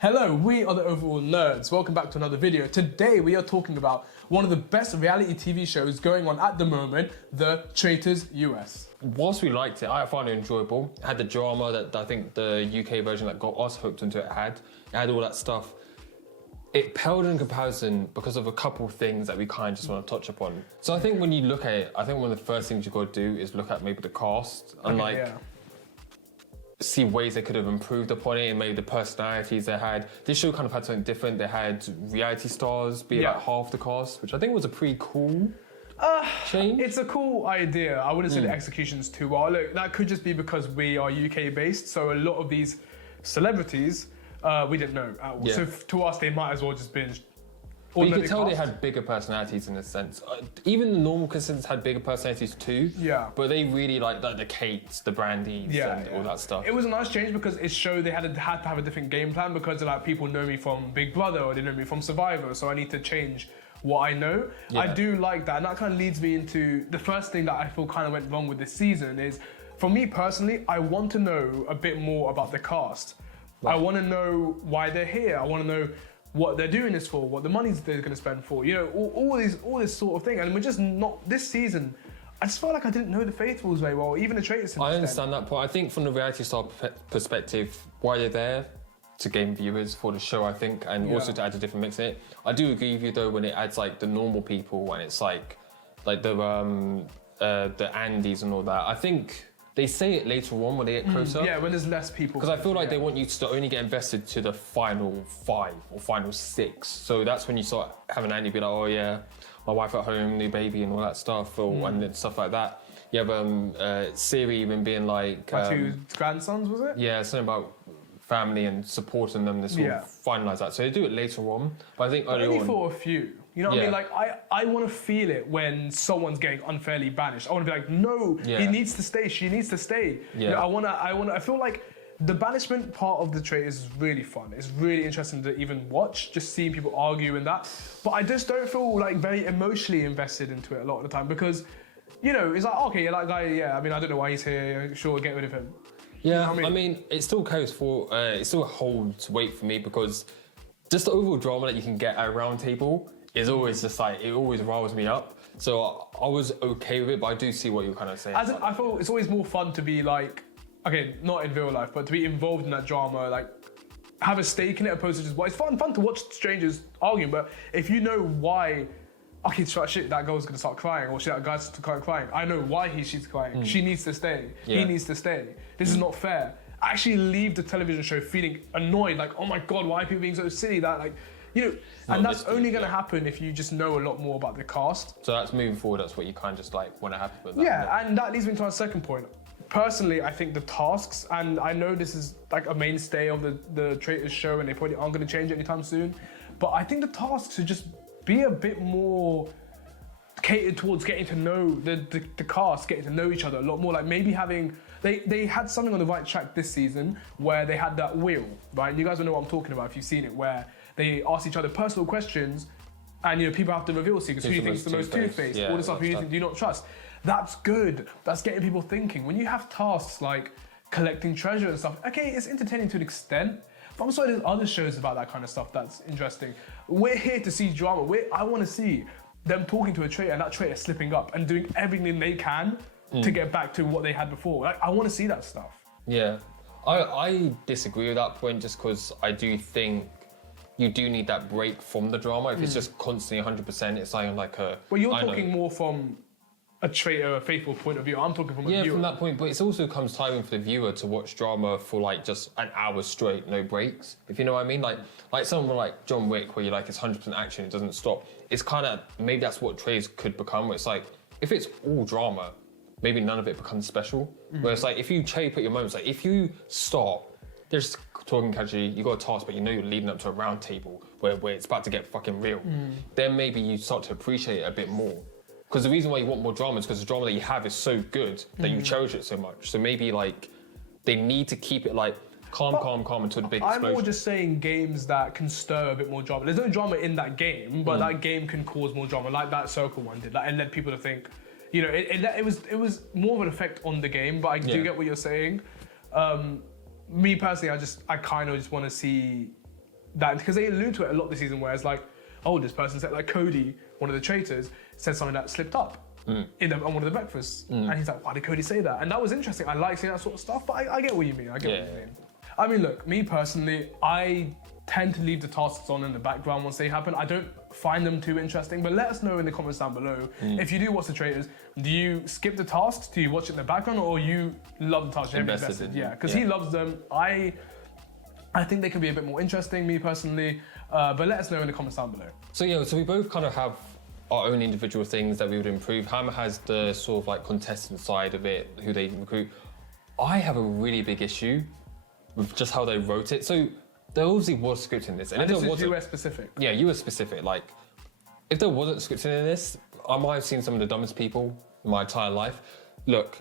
Hello, we are the Overall Nerds. Welcome back to another video. Today we are talking about one of the best reality TV shows going on at the moment, the Traitors US. Whilst we liked it, I found it enjoyable. It had the drama that I think the UK version that got us hooked into it had. It had all that stuff. It paled in comparison because of a couple of things that we kind of just want to touch upon. So I think when you look at it, I think one of the first things you've got to do is look at maybe the cast and see ways they could have improved upon it and maybe the personalities they had. This show kind of had something different. They had reality stars be like half the cast, which I think was a pretty cool change. It's a cool idea. I wouldn't say the execution's too well. Look, that could just be because we are UK based, so a lot of these celebrities we didn't know. So to us, they might as well just been. But you could tell they had bigger personalities in a sense. Even the normal contestants had bigger personalities too. Yeah. But they really like the Kates, the Brandys, and all that stuff. It was a nice change because it showed they had to have a different game plan because like people know me from Big Brother or they know me from Survivor, so I need to change what I know. Yeah. I do like that, and that kind of leads me into the first thing that I feel kind of went wrong with this season is, for me personally, I want to know a bit more about the cast. Right. I want to know why they're here. I want to know what they're doing this for, what the money's they're going to spend for, you know, all this sort of thing. And we're just not, this season, I just felt like I didn't know the Faithfuls very well, even the Traitors. I understand that point. I think from the reality star perspective, why they're there to gain viewers for the show, I think, and also to add a different mix in it. I do agree with you though when it adds like the normal people and it's like the Andys and all that. I think they say it later on when they get closer. Yeah, when there's less people. Because I feel like they want you to only get invested to the final 5 or final 6. So that's when you start having Andy be like, oh yeah, my wife at home, new baby and all that stuff, and then stuff like that. You have Siri even being like... My 2 grandsons, was it? Yeah, something about family and supporting them to sort of finalise that. So they do it later on, but I think early on... Only for a few. You know what I mean? Like, I want to feel it when someone's getting unfairly banished. I want to be like, no, he needs to stay, she needs to stay. Yeah. You know, I feel like the banishment part of the Traitors is really fun. It's really interesting to even watch, just seeing people argue and that. But I just don't feel like very emotionally invested into it a lot of the time because, you know, it's like, okay, that guy, I mean, I don't know why he's here, sure, get rid of him. Yeah, you know I mean, it still goes for, it still holds weight for me because just the overall drama that you can get at a round table is always just like, it always riles me up. So I was okay with it, but I do see what you're kind of saying. I feel it's always more fun to be like, okay, not in real life, but to be involved in that drama, like have a stake in it opposed to just, well, it's fun to watch strangers arguing, but if you know why, okay, shit, that girl's gonna start crying, or shit, that guy's start crying, I know why she's crying. She needs to stay, he needs to stay. This is not fair. Actually leave the television show feeling annoyed, like, oh my God, why are people being so silly? That like, you know, and that's only going to happen if you just know a lot more about the cast. So that's moving forward, that's what you kind of just like want to happen with that. Yeah, and that leads me to our second point. Personally, I think the tasks, and I know this is like a mainstay of the Traitors show and they probably aren't going to change anytime soon, but I think the tasks should just be a bit more catered towards getting to know the cast, getting to know each other a lot more. Like maybe having, they had something on the right track this season where they had that wheel, right? You guys will know what I'm talking about if you've seen it, where they ask each other personal questions and, you know, people have to reveal secrets. Who do you think is the most two-faced? All this stuff, who do you not trust? That's good. That's getting people thinking. When you have tasks like collecting treasure and stuff, okay, it's entertaining to an extent, but I'm sorry, there's other shows about that kind of stuff that's interesting. We're here to see drama. I want to see them talking to a traitor and that traitor slipping up and doing everything they can to get back to what they had before. Like, I want to see that stuff. Yeah. I disagree with that point just because I do think you do need that break from the drama. If it's just constantly 100%, it's like a... Well, you're talking more from a traitor, a faithful point of view. I'm talking from a viewer. Yeah, from that point, but it also comes tiring for the viewer to watch drama for like just an hour straight, no breaks, if you know what I mean. Like someone like John Wick, where you're like, it's 100% action, it doesn't stop. It's kind of, maybe that's what Traitors could become, where it's like, if it's all drama, maybe none of it becomes special. Where it's like, if you cherry put your moments, like if you stop, there's talking casually, you got a task, but you know you're leading up to a round table where it's about to get fucking real. Then maybe you start to appreciate it a bit more. Because the reason why you want more drama is because the drama that you have is so good that you cherish it so much. So maybe like they need to keep it like calm until the big explosion. I'm more just saying games that can stir a bit more drama. There's no drama in that game, but that game can cause more drama, like that Circle one did. Like, it led people to think, you know, it was more of an effect on the game. But I do get what you're saying. Me personally, I kind of just want to see that, because they allude to it a lot this season, where it's like, oh, this person said, like Cody, one of the traitors, said something that slipped up on one of the breakfasts. And he's like, why did Cody say that? And that was interesting. I like seeing that sort of stuff, but I get what you mean. I mean, look, me personally, I tend to leave the tasks on in the background once they happen. I don't find them too interesting, but let us know in the comments down below. If you do watch the Traitors, do you skip the tasks? Do you watch it in the background, or you love the tasks? You're invested. Yeah, because he loves them. I think they can be a bit more interesting, me personally, but let us know in the comments down below. So yeah, so we both kind of have our own individual things that we would improve. Hammer has the sort of like contestant side of it, who they recruit. I have a really big issue with just how they wrote it. So there obviously was script in this. And if this is US specific. Yeah, US specific. Like, if there wasn't scripting in this, I might have seen some of the dumbest people in my entire life. Look,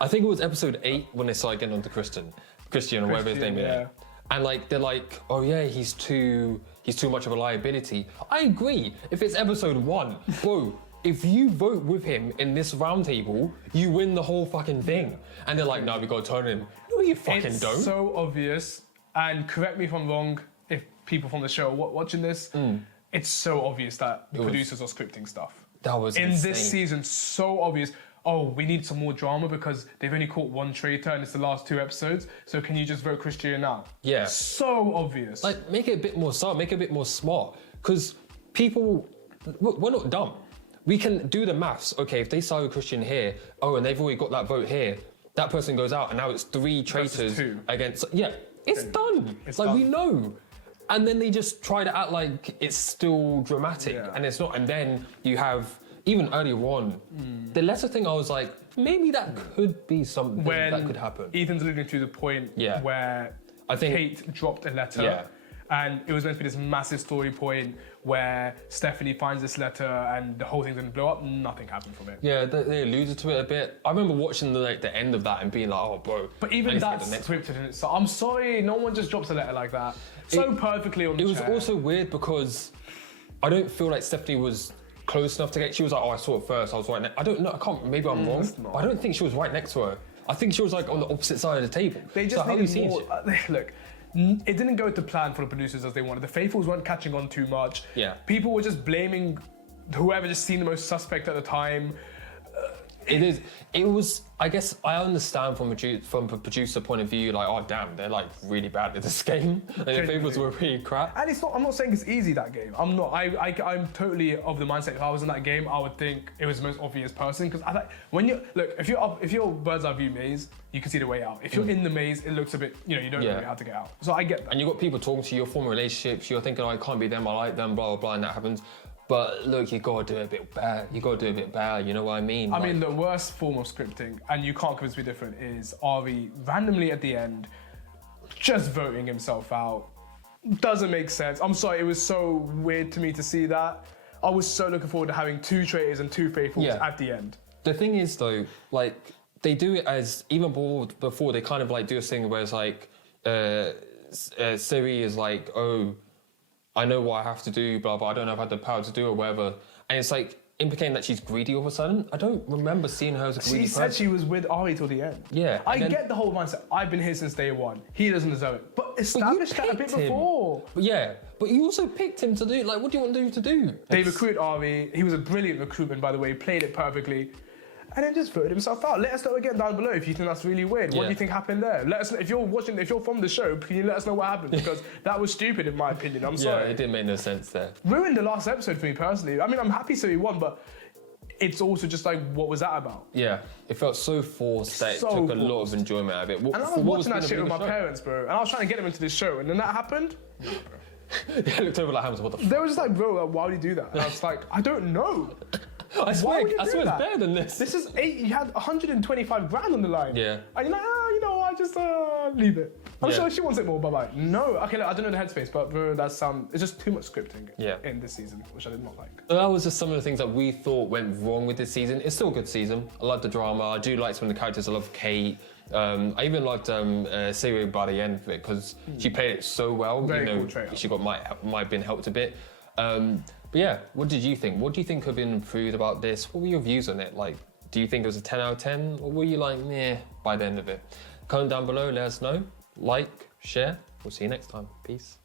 I think it was episode 8 when they started getting onto Christian or whatever his name is. And like, they're like, oh yeah, he's too much of a liability. I agree. If it's episode 1, bro, if you vote with him in this roundtable, you win the whole fucking thing. And they're like, no, we gotta turn him. No, you fucking don't. It's so obvious. And correct me if I'm wrong, if people from the show are watching this, it's so obvious that the producers are scripting stuff. That was in insane. this season, so obvious. Oh, we need some more drama because they've only caught one traitor and it's the last 2 episodes. So can you just vote Christian out? Yeah. So obvious. Like, make it a bit more subtle, make it a bit more smart. Because people, we're not dumb. We can do the maths. Okay, if they started Christian here, oh, and they've already got that vote here, that person goes out and now it's 3 traitors against, it's done. It's like, we know. And then they just try to act like it's still dramatic and it's not. And then you have, even earlier on, the letter thing, I was like, maybe that could be something that could happen. Ethan's alluding to the point where I think Kate dropped a letter and it was meant to be this massive story point where Stephanie finds this letter and the whole thing's gonna blow up. Nothing happened from it. Yeah, they alluded to it a bit. I remember watching the end of that and being like, oh, bro. But even that's scripted in it. So I'm sorry, no one just drops a letter like that. So perfectly on the chair. It was also weird because I don't feel like Stephanie was close enough to get. She was like, oh, I saw it first. I was right next. I don't know. I can't. Maybe I'm wrong. But I don't think she was right next to her. I think she was like on the opposite side of the table. They just needed more. Look, it didn't go to plan for the producers as they wanted. The faithfuls weren't catching on too much. Yeah. People were just blaming whoever just seemed the most suspect at the time. It was. I guess I understand from a producer point of view, like, oh damn, they're like really bad at this game. And the faithfuls were really crap. And it's not. I'm not saying it's easy, that game. I'm not. I'm totally of the mindset. If I was in that game, I would think it was the most obvious person, because I when you look, if you're bird's eye view maze, you can see the way out. If you're in the maze, it looks a bit. You don't know how to get out. So I get that. And you've got people talking to you, forming relationships. You're thinking, oh, I can't be them. I like them. Blah blah blah, and that happens. But look, you gotta do a bit better. You gotta do a bit better. You know what I mean? I mean, the worst form of scripting, and you can't convince me different, is Ari randomly at the end just voting himself out. Doesn't make sense. I'm sorry, it was so weird to me to see that. I was so looking forward to having 2 traitors and 2 faithfuls at the end. The thing is, though, like, they do it as, even before, they kind of like do a thing where it's like, Siri is like, oh, I know what I have to do, blah, blah, I don't know if I have the power to do or whatever. And it's like implicating that she's greedy all of a sudden. I don't remember seeing her as a greedy person. She said she was with Ari till the end. Yeah. I get the whole mindset. I've been here since day 1. He doesn't deserve it. But establish that a bit before. But yeah, but you also picked him to do, like, what do you want him to do? They recruited Ari. He was a brilliant recruitment, by the way. He played it perfectly. And then just voted himself out. Let us know again down below if you think that's really weird. What do you think happened there? Let us know if you're from the show. Can you let us know what happened? Because that was stupid in my opinion. I'm sorry. Yeah, it didn't make no sense there. Ruined the last episode for me personally. I mean, I'm happy Siri won, but it's also just like, what was that about? Yeah, it felt so forced that it took a lot of enjoyment out of it. And I was watching that shit with my parents, bro. And I was trying to get them into this show, and then that happened. No, bro. They looked over like, Hamza, what the fuck? They were just like, bro, why would you do that? And I was like, I don't know. I swear it's better than this. This is 8. You had 125 grand on the line. Yeah. And you're like, I just leave it. I'm sure she wants it more. Bye bye. No. Okay, look, I don't know the headspace, but bro, it's just too much scripting. In this season, which I did not like. So that was just some of the things that we thought went wrong with this season. It's still a good season. I like the drama. I do like some of the characters. I love Kate. I even liked Siri by the end of it because she played it so well. Very cool trailer. She might have been helped a bit. But yeah, what did you think? What do you think could have been improved about this? What were your views on it? Like, do you think it was a 10 out of 10? Or were you like, meh, by the end of it? Comment down below, let us know. Like, share. We'll see you next time. Peace.